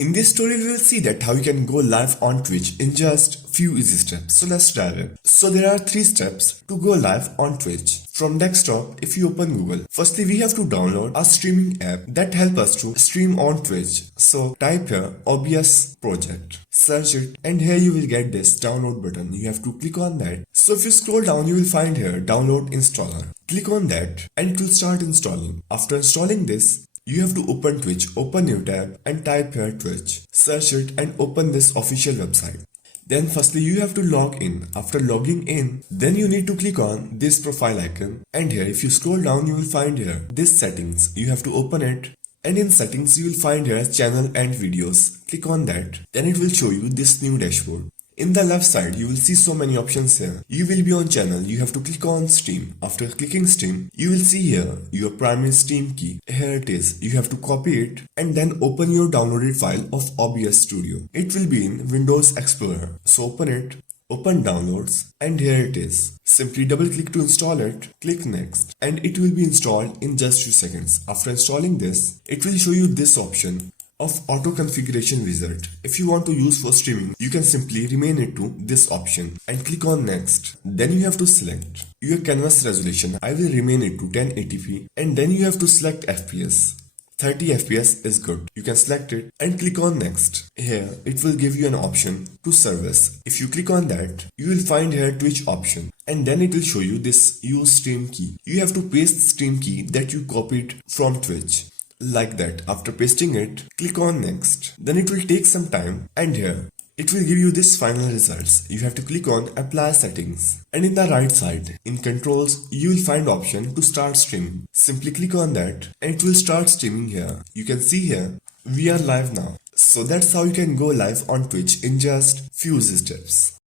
In this tutorial, we will see that how you can go live on Twitch in just few easy steps. So let's dive in. So there are 3 steps to go live on Twitch. From desktop, if you open Google, firstly we have to download a streaming app that help us to stream on Twitch. So type here OBS project, search it, and here you will get this download button. You have to click on that. So if you scroll down, you will find here download installer. Click on that and it will start installing. After installing this, you have to open Twitch, open new tab and type here Twitch. Search it and open this official website. Then firstly you have to log in. After logging in, then you need to click on this profile icon. And here if you scroll down, you will find here this settings. You have to open it. And in settings you will find here channel and videos. Click on that. Then it will show you this new dashboard. In the left side, you will see so many options here. You will be on channel, you have to click on stream. After clicking stream, you will see here your primary stream key. Here it is. You have to copy it and then open your downloaded file of OBS Studio. It will be in Windows Explorer. So open it, open downloads, and here it is. Simply double click to install it, click next, and it will be installed in just few seconds. After installing this, it will show you this option of auto configuration wizard. If you want to use for streaming, you can simply rename it to this option and click on next. Then you have to select your canvas resolution. I will rename it to 1080p, and then you have to select FPS. 30 FPS is good. You can select it and click on next. Here it will give you an option to service. If you click on that, you will find here Twitch option, and then it will show you this use stream key. You have to paste the stream key that you copied from Twitch. Like that. After pasting it, click on next. Then it will take some time, and here it will give you this final results. You have to click on apply settings, and in the right side in controls you will find option to start streaming. Simply click on that and it will start streaming. Here you can see here we are live now. So that's how you can go live on Twitch in just few easy steps.